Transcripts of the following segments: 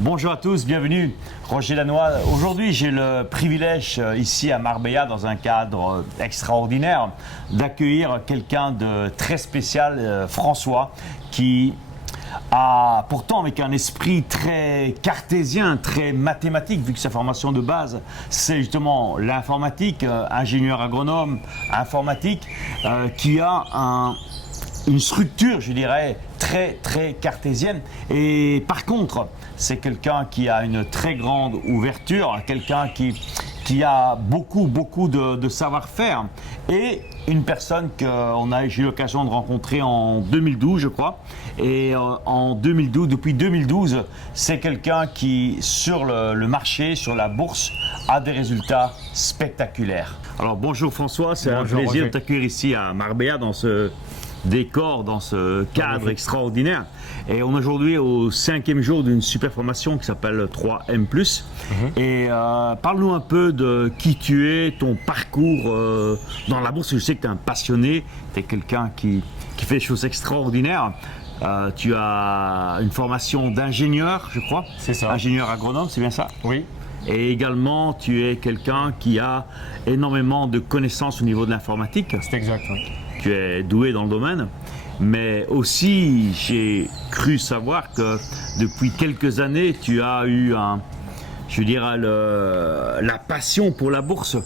Bonjour à tous, bienvenue. Roger Lannoy. Aujourd'hui, j'ai le privilège ici à Marbella, dans un cadre extraordinaire, d'accueillir quelqu'un de très spécial, François, qui a pourtant avec un esprit très cartésien, très mathématique, vu que sa formation de base, c'est justement l'informatique, ingénieur agronome, informatique, qui a une structure, je dirais, très cartésienne. Et par contre, c'est quelqu'un qui a une très grande ouverture, quelqu'un qui a beaucoup de savoir-faire, et une personne que j'ai eu l'occasion de rencontrer en 2012, je crois. Et depuis 2012, c'est quelqu'un qui, sur le marché, sur la bourse, a des résultats spectaculaires. Alors bonjour François, c'est un plaisir de t'accueillir ici à Marbella, dans ce décor, dans ce cadre extraordinaire. Et on est aujourd'hui au 5e jour d'une super formation qui s'appelle 3M+. Et parle-nous un peu de qui tu es, ton parcours dans la bourse. Je sais que tu es un passionné, tu es quelqu'un qui fait des choses extraordinaires. Tu as une formation d'ingénieur, je crois. C'est ça. Ingénieur agronome, c'est bien ça? Oui. Et également, tu es quelqu'un qui a énormément de connaissances au niveau de l'informatique. C'est exact, oui. Tu es doué dans le domaine, mais aussi j'ai cru savoir que depuis quelques années, tu as eu la passion pour la bourse.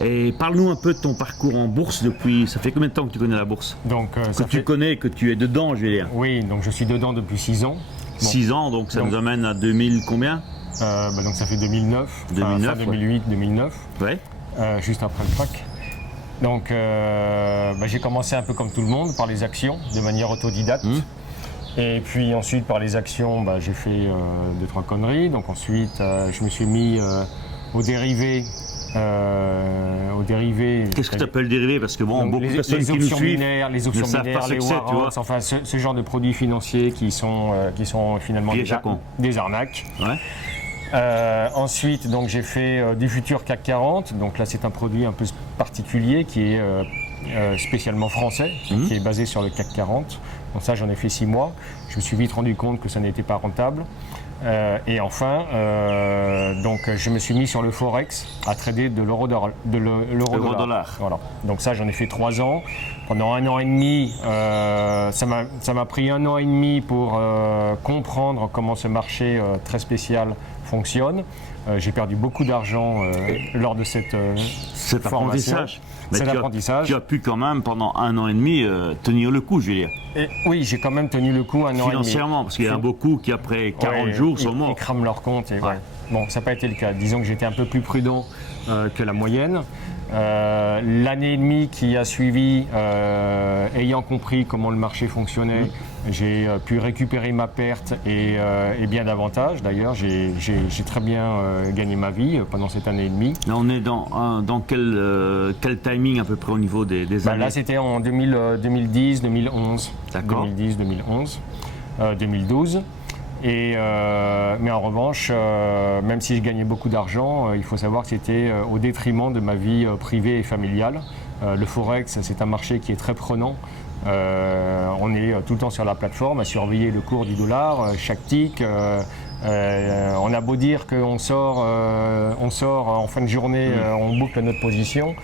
Et parle-nous un peu de ton parcours en bourse depuis. Ça fait combien de temps que tu connais la bourse? Que tu es dedans, je veux dire. Oui, donc je suis dedans depuis 6 ans. 6 ans, donc ça nous amène à 2000 combien? Donc ça fait 2009, 2008, 2009, ouais. Juste après le crack. Donc j'ai commencé un peu comme tout le monde, par les actions, de manière autodidacte. Et puis ensuite, par les actions, j'ai fait 2-3 conneries. Donc ensuite, je me suis mis aux dérivés. Qu'est-ce que tu appelles dérivés? Parce que beaucoup de personnes qui nous suivent les options minières, les warrants, enfin ce genre de produits financiers qui sont finalement des arnaques. Ouais. Ensuite, donc j'ai fait du futur CAC 40. Donc là, c'est un produit un peu particulier qui est spécialement français, qui est basé sur le CAC 40. Donc ça, j'en ai fait 6 mois. Je me suis vite rendu compte que ça n'était pas rentable. Et enfin, donc je me suis mis sur le Forex à trader de l'euro-dollar. Voilà. Donc ça, j'en ai fait 3 ans. Pendant 1 an et demi, ça m'a pris 1 an et demi pour comprendre comment ce marché très spécial fonctionne. J'ai perdu beaucoup d'argent lors de cette formation. C'est l'apprentissage. Tu as pu quand même, pendant 1 an et demi, tenir le coup, je veux dire. Oui, j'ai quand même tenu le coup 1 an et demi. Financièrement, parce qu'il y en a beaucoup qui, après 40 jours, sont morts. Ils crament leur compte. Bon, ça n'a pas été le cas. Disons que j'étais un peu plus prudent que la moyenne. L'année et demie qui a suivi, ayant compris comment le marché fonctionnait, j'ai pu récupérer ma perte et bien davantage. D'ailleurs, j'ai très bien gagné ma vie pendant cette année et demie. Là, on est dans quel timing à peu près au niveau des années? Là, c'était en 2010, 2011. D'accord. 2010, 2011, 2012. Mais en revanche, même si je gagnais beaucoup d'argent, il faut savoir que c'était au détriment de ma vie privée et familiale. Le Forex, c'est un marché qui est très prenant. On est tout le temps sur la plateforme à surveiller le cours du dollar, chaque tick. On a beau dire qu'on sort en fin de journée, on boucle notre position.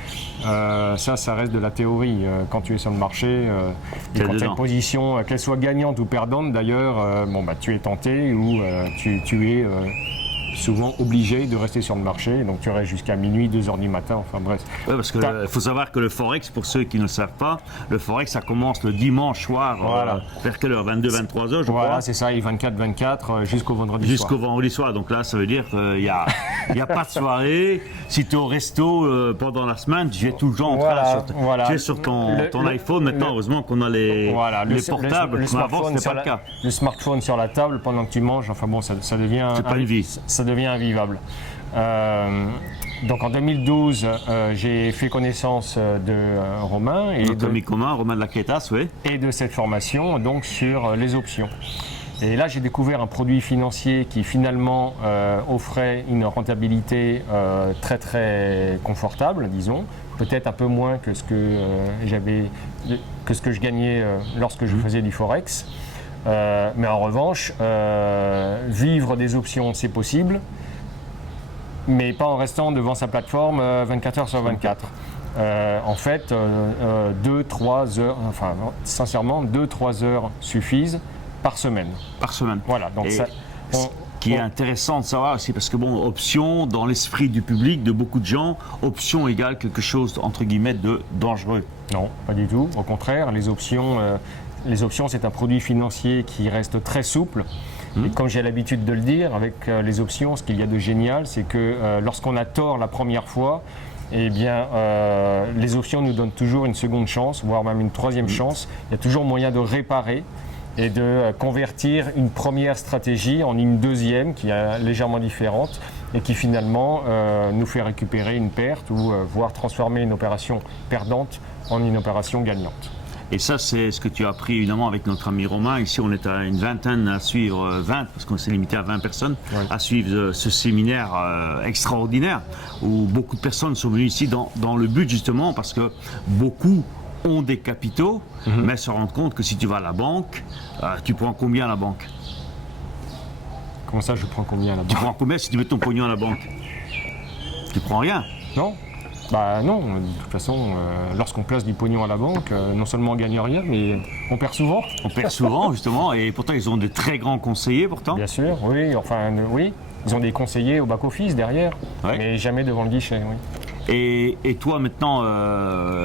Ça reste de la théorie. Quand tu es sur le marché, et quand tu as une position, qu'elle soit gagnante ou perdante d'ailleurs, tu es tenté ou tu es souvent obligé de rester sur le marché, donc tu restes jusqu'à minuit, 2h du matin, enfin bref. Oui, parce qu'il faut savoir que le Forex, pour ceux qui ne le savent pas, le Forex, ça commence le dimanche soir, vers quelle heure? 22-23h, je crois. Voilà, c'est ça, et 24-24 jusqu'au vendredi soir. Jusqu'au vendredi soir, donc là, ça veut dire qu'il n'y a pas de soirée. Si tu es au resto pendant la semaine, tu es tout le temps en train tu es sur ton iPhone. Maintenant, heureusement qu'on a les portables, avant, ce n'était pas le cas. Le smartphone sur la table pendant que tu manges, enfin bon, ça devient... C'est pas une vie. Ça devient invivable. Donc en 2012, j'ai fait connaissance de Romain. Notre ami commun, Romain de la Crétasse, oui. Et de cette formation donc sur les options. Et là, j'ai découvert un produit financier qui finalement offrait une rentabilité très très confortable, disons. Peut-être un peu moins que ce que je gagnais lorsque je faisais du Forex. Mais en revanche, vivre des options, c'est possible, mais pas en restant devant sa plateforme 24 heures sur 24. En fait, 2-3 heures, enfin sincèrement, 2-3 heures suffisent par semaine. Par semaine. Voilà, donc ça, Ce qui est intéressant de savoir aussi, parce que bon, option, dans l'esprit du public, de beaucoup de gens, option égale quelque chose, entre guillemets, de dangereux. non, pas du tout. Au contraire, les options, c'est un produit financier qui reste très souple. Et comme j'ai l'habitude de le dire, avec les options, ce qu'il y a de génial, c'est que lorsqu'on a tort la première fois, eh bien, les options nous donnent toujours une seconde chance, voire même une troisième chance. Il y a toujours moyen de réparer et de convertir une première stratégie en une deuxième qui est légèrement différente et qui finalement nous fait récupérer une perte ou voire transformer une opération perdante en une opération gagnante. Et ça, c'est ce que tu as appris évidemment avec notre ami Romain. Ici, on est à une vingtaine à suivre, 20, parce qu'on s'est limité à 20 personnes, Oui. à suivre ce séminaire extraordinaire où beaucoup de personnes sont venues ici dans le but justement, parce que beaucoup ont des capitaux, mais se rendent compte que si tu vas à la banque, tu prends combien à la banque? Comment ça, je prends combien là-bas? Tu prends combien si tu mets ton pognon à la banque? Tu prends rien. Non? Bah non, de toute façon, lorsqu'on place du pognon à la banque, non seulement on gagne rien, mais on perd souvent. On perd souvent justement, et pourtant ils ont de très grands conseillers pourtant. Bien sûr, oui, enfin oui. Ils ont des conseillers au back-office derrière, Ouais. mais jamais devant le guichet, oui. Et toi maintenant,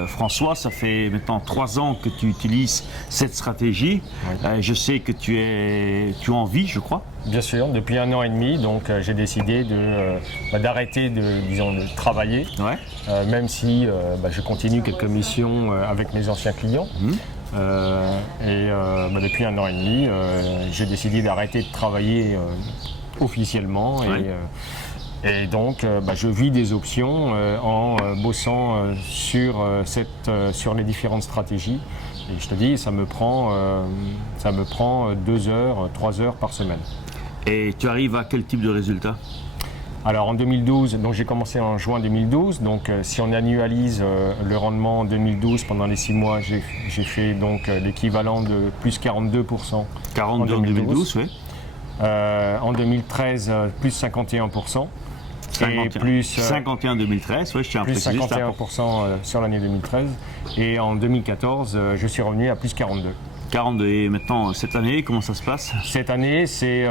François, ça fait maintenant 3 ans que tu utilises cette stratégie. Oui. Je sais que tu en vis, je crois. Bien sûr, depuis 1 an et demi, donc j'ai décidé d'arrêter de travailler, Ouais. même si je continue quelques missions avec mes anciens clients. Depuis 1 an et demi, j'ai décidé d'arrêter de travailler officiellement Ouais. et donc je vis des options en bossant sur les différentes stratégies. Et je te dis, ça me prend 2 heures, 3 heures par semaine. Et tu arrives à quel type de résultat? Alors en 2012, donc j'ai commencé en juin 2012, donc si on annualise le rendement en 2012 pendant les 6 mois, j'ai fait donc l'équivalent de plus 42%. 42 en 2012, oui. En 2013, plus 51%. 51. Et plus 51 2013, oui, je tiens à plus préciser. c'est 51% sur l'année 2013. Et en 2014, je suis revenu à plus 42. 42. Et maintenant, cette année, comment ça se passe? Cette année, c'est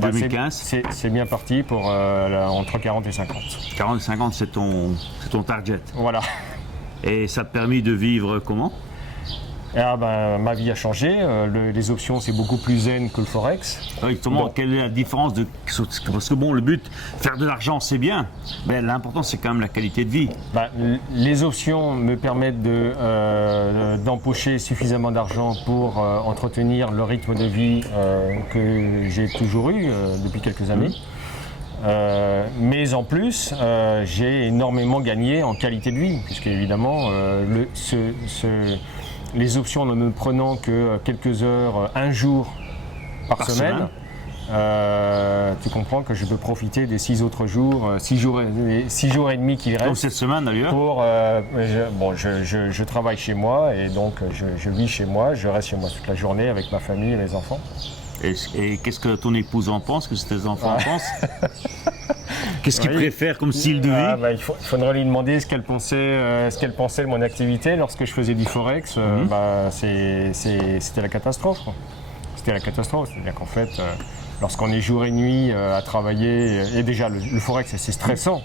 2015. c'est bien parti pour entre 40 et 50. 40 50, c'est ton target. Voilà. Et ça te permet de vivre comment? Ma vie a changé. Les options, c'est beaucoup plus zen que le forex. Exactement, Donc- quelle est la différence parce que bon, le but, faire de l'argent, c'est bien, mais l'important, c'est quand même la qualité de vie. Les options me permettent d'empocher suffisamment d'argent pour entretenir le rythme de vie que j'ai toujours eu depuis quelques années. Mais en plus, j'ai énormément gagné en qualité de vie, puisque évidemment, les options ne me prenant que quelques heures, un jour par semaine, tu comprends que je peux profiter des 6 autres jours, 6 jours et demi qui Comme restent. cette semaine d'ailleurs. Je travaille chez moi et donc je vis chez moi, je reste chez moi toute la journée avec ma famille et mes enfants. Et qu'est-ce que ton épouse en pense, que tes enfants en pensent? Qu'est-ce qu'ils Oui. préfèrent comme style de vie? Il faudrait lui demander ce qu'elle pensait de mon activité lorsque je faisais du forex. C'était la catastrophe, quoi. C'était la catastrophe. C'est-à-dire qu'en fait, lorsqu'on est jour et nuit à travailler, et déjà le forex c'est stressant,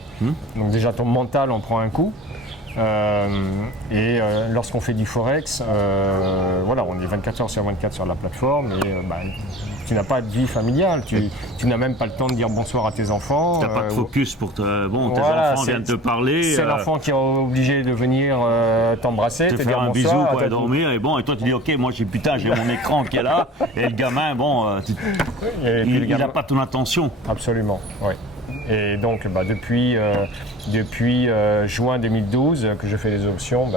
donc déjà ton mental en prend un coup. Lorsqu'on fait du forex, on est 24 heures sur 24 sur la plateforme et tu n'as pas de vie familiale, tu n'as même pas le temps de dire bonsoir à tes enfants. T'as pas de focus pour tes Voilà, enfants viennent te parler. C'est l'enfant qui est obligé de venir t'embrasser, te te faire dire un bonsoir. bisou pour aller dormir et toi tu dis ok, moi j'ai mon écran qui est là et le gamin il n'a pas ton attention. Absolument, oui. Et donc depuis juin 2012 que je fais les options,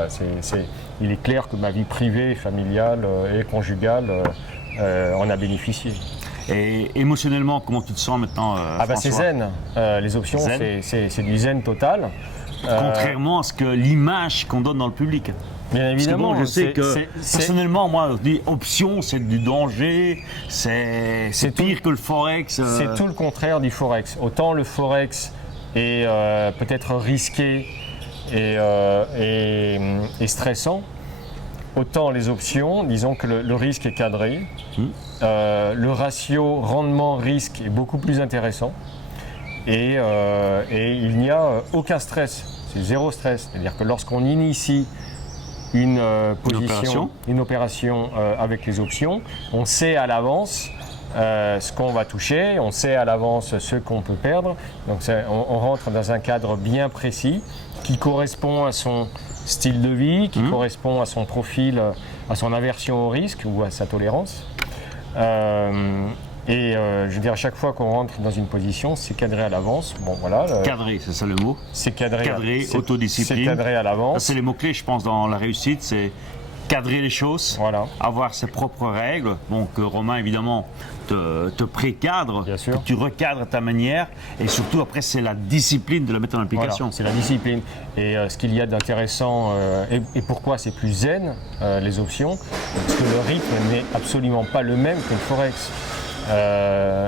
il est clair que ma vie privée, familiale et conjugale en a bénéficié. Et émotionnellement, comment tu te sens maintenant, C'est François? zen. Les options, Zen. c'est du zen total. Contrairement à ce que l'image qu'on donne dans le public. Bien Parce que évidemment, bon, je sais que c'est- personnellement, moi, je dis option, c'est du danger, c'est pire que le forex. C'est tout le contraire du forex. Autant le forex est peut-être risqué et stressant, autant les options, disons que le risque est cadré. Le ratio rendement-risque est beaucoup plus intéressant et il n'y a aucun stress. C'est zéro stress. C'est-à-dire que lorsqu'on initie une opération avec les options, on sait à l'avance ce qu'on va toucher, on sait à l'avance ce qu'on peut perdre. Donc on rentre dans un cadre bien précis qui correspond à son style de vie, qui correspond à son profil, à son aversion au risque ou à sa tolérance. Je veux dire, à chaque fois qu'on rentre dans une position, c'est cadré à l'avance. Bon, voilà. Cadré, c'est ça le mot. C'est cadré, autodiscipline. C'est cadré à l'avance. C'est les mots-clés, je pense, dans la réussite, c'est cadrer les choses, Voilà. avoir ses propres règles. Donc Romain, évidemment, te pré-cadre, Bien sûr. que tu recadres ta manière. Et surtout, après, c'est la discipline de la mettre en application. Voilà, c'est la discipline. Et ce qu'il y a d'intéressant, et pourquoi c'est plus zen, les options, parce que le rythme n'est absolument pas le même que le forex.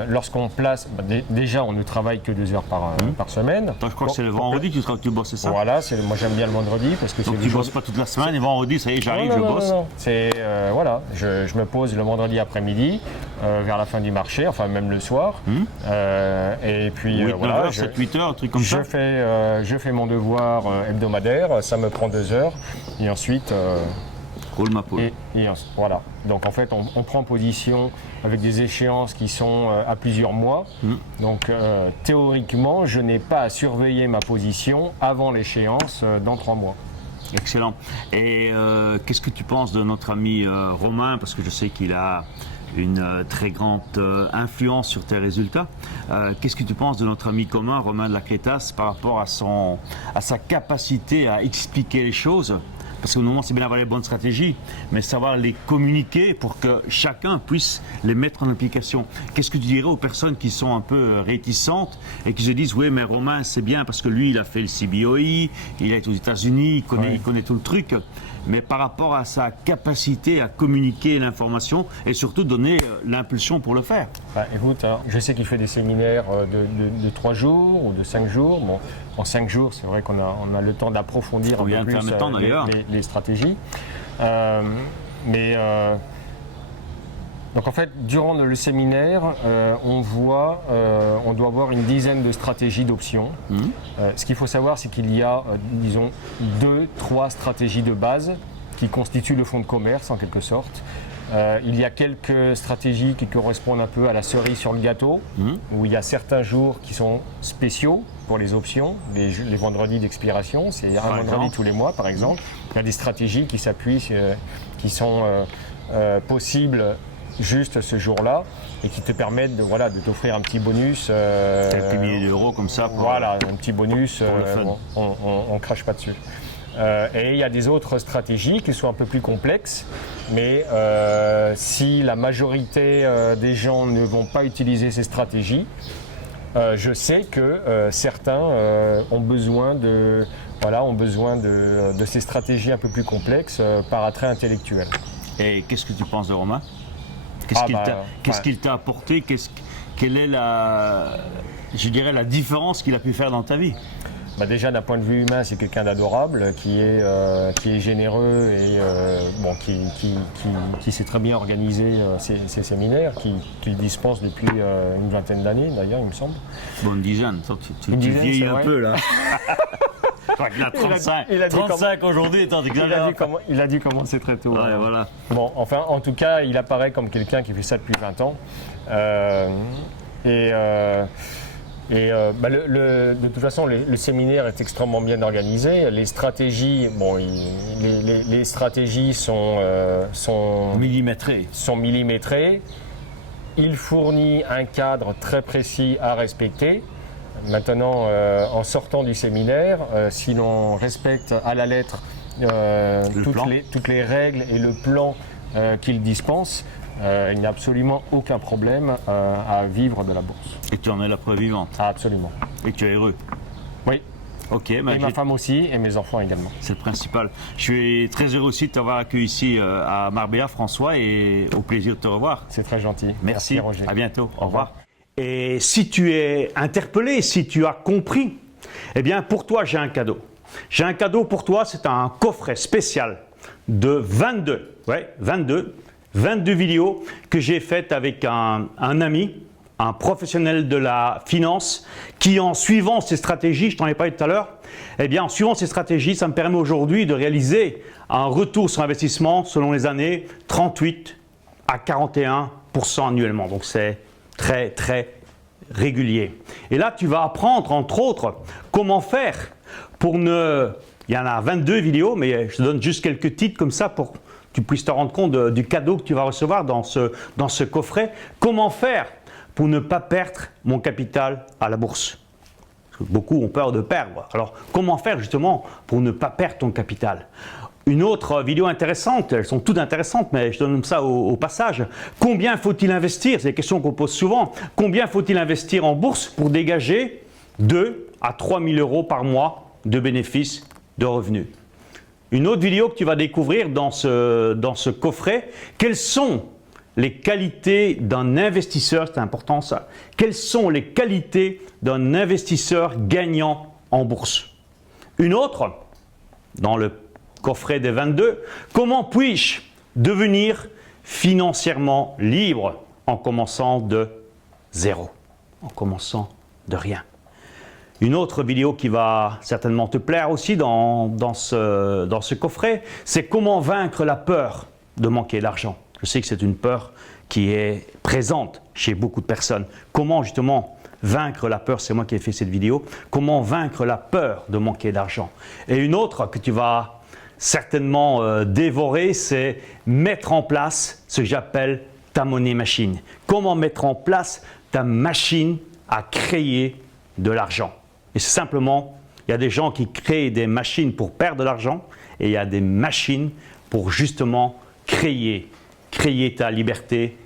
Lorsqu'on place, déjà on ne travaille que 2 heures par semaine. Toi, je crois que c'est le vendredi que tu bosses, c'est ça? Voilà, moi j'aime bien le vendredi parce que c'est Donc le tu jour. bosses pas toute la semaine et vendredi, ça y est, j'arrive, je bosse. Non. C'est voilà, je me pose le vendredi après-midi vers la fin du marché, enfin même le soir. Et puis 8, voilà, 9 heures, 7, 8 heures, un truc comme ça. je fais mon devoir hebdomadaire, ça me prend 2 heures et ensuite. Roule ma poule. Voilà. Donc en fait, on prend position avec des échéances qui sont à plusieurs mois. Donc théoriquement, je n'ai pas à surveiller ma position avant l'échéance dans 3 mois. Excellent. Et qu'est-ce que tu penses de notre ami Romain? Parce que je sais qu'il a une très grande influence sur tes résultats. Qu'est-ce que tu penses de notre ami commun, Romain de la Crétasse, par rapport à sa capacité à expliquer les choses? Parce qu'au moment, c'est bien d'avoir les bonnes stratégies, mais savoir les communiquer pour que chacun puisse les mettre en application. Qu'est-ce que tu dirais aux personnes qui sont un peu réticentes et qui se disent « Oui, mais Romain, c'est bien parce que lui, il a fait le CBOE, il est aux États-Unis, il connaît tout le truc. » Mais par rapport à sa capacité à communiquer l'information et surtout donner l'impulsion pour le faire. Écoute, je sais qu'il fait des séminaires de 3 jours ou de 5 jours. Bon, en 5 jours, c'est vrai qu'on a le temps d'approfondir un peu plus les stratégies. Donc en fait, durant le séminaire, on doit voir une dizaine de stratégies d'options. Ce qu'il faut savoir, c'est qu'il y a, disons, 2-3 stratégies de base qui constituent le fonds de commerce en quelque sorte. Il y a quelques stratégies qui correspondent un peu à la cerise sur le gâteau, où il y a certains jours qui sont spéciaux pour les options, les vendredis d'expiration, c'est un vendredi tous les mois par exemple. Il y a des stratégies qui s'appuient, qui sont possibles juste ce jour-là et qui te permettent de t'offrir un petit bonus. Quelques milliers d'euros comme ça. Voilà, un petit bonus, on crache pas dessus. Et il y a des autres stratégies qui sont un peu plus complexes, mais si la majorité des gens ne vont pas utiliser ces stratégies, je sais que certains ont besoin de ces stratégies un peu plus complexes par attrait intellectuel. Et qu'est-ce que tu penses de Romain? Qu'est-ce qu'il t'a apporté? Quelle est la différence qu'il a pu faire dans ta vie? Déjà d'un point de vue humain, c'est quelqu'un d'adorable, qui est généreux et qui sait très bien organiser ses séminaires, qu'il dispense depuis une vingtaine d'années d'ailleurs, il me semble. Bon, une dizaine, tu vieillis un peu là. Il a 35 aujourd'hui, il a dû commencer très tôt. Ouais, voilà. Bon, enfin, en tout cas, il apparaît comme quelqu'un qui fait ça depuis 20 ans. De toute façon, le séminaire est extrêmement bien organisé. Les stratégies, les stratégies sont millimétrées. Il fournit un cadre très précis à respecter. Maintenant, en sortant du séminaire, si l'on respecte à la lettre toutes les règles et le plan qu'il dispense, il n'y a absolument aucun problème à vivre de la bourse. Et tu en es la preuve vivante. Ah, absolument. Et tu es heureux. Oui. Ok, Et ma femme aussi, et mes enfants également. c'est le principal. Je suis très heureux aussi de t'avoir accueilli ici à Marbella, François, et au plaisir de te revoir. C'est très gentil. Merci, Roger. à bientôt, au revoir. revoir. Et si tu es interpellé, si tu as compris, eh bien pour toi j'ai un cadeau. J'ai un cadeau pour toi, c'est un coffret spécial de 22 vidéos que j'ai faites avec un ami, un professionnel de la finance qui, en suivant ces stratégies, je t'en ai parlé tout à l'heure, eh bien en suivant ces stratégies, ça me permet aujourd'hui de réaliser un retour sur investissement selon les années 38 à 41% annuellement. Donc c'est très très régulier. Et là, tu vas apprendre entre autres comment faire pour ne... Il y en a 22 vidéos, mais je te donne juste quelques titres comme ça pour que tu puisses te rendre compte du cadeau que tu vas recevoir dans ce coffret. Comment faire pour ne pas perdre mon capital à la bourse? Parce que beaucoup ont peur de perdre. Alors, comment faire justement pour ne pas perdre ton capital? Une autre vidéo intéressante, elles sont toutes intéressantes, mais je donne ça au passage. Combien faut-il investir? C'est des questions qu'on pose souvent. Combien faut-il investir en bourse pour dégager 2 à 3 000 euros par mois de bénéfices, de revenus? Une autre vidéo que tu vas découvrir dans ce coffret, quelles sont les qualités d'un investisseur, c'est important ça, quelles sont les qualités d'un investisseur gagnant en bourse? Une autre, dans le coffret des 22, comment puis-je devenir financièrement libre en commençant de zéro, en commençant de rien? Une autre vidéo qui va certainement te plaire aussi dans ce coffret, c'est comment vaincre la peur de manquer d'argent. Je sais que c'est une peur qui est présente chez beaucoup de personnes. Comment justement vaincre la peur? C'est moi qui ai fait cette vidéo. Comment vaincre la peur de manquer d'argent? Et une autre que tu vas certainement dévorer, c'est mettre en place ce que j'appelle ta money machine. Comment mettre en place ta machine à créer de l'argent? Et c'est simplement, il y a des gens qui créent des machines pour perdre de l'argent et il y a des machines pour justement créer ta liberté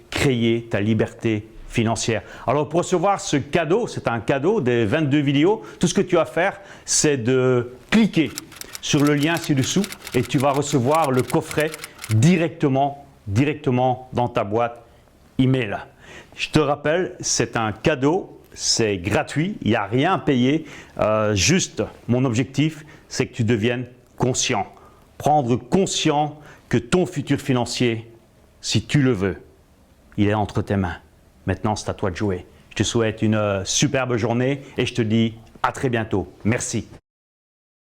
financière. Alors pour recevoir ce cadeau, c'est un cadeau des 22 vidéos, tout ce que tu as à faire, c'est de cliquer sur le lien ci-dessous et tu vas recevoir le coffret directement dans ta boîte email. Je te rappelle, c'est un cadeau. C'est gratuit, il n'y a rien à payer, juste mon objectif, c'est que tu deviennes conscient. Prendre conscient que ton futur financier, si tu le veux, il est entre tes mains. Maintenant, c'est à toi de jouer. Je te souhaite une superbe journée et je te dis à très bientôt. Merci.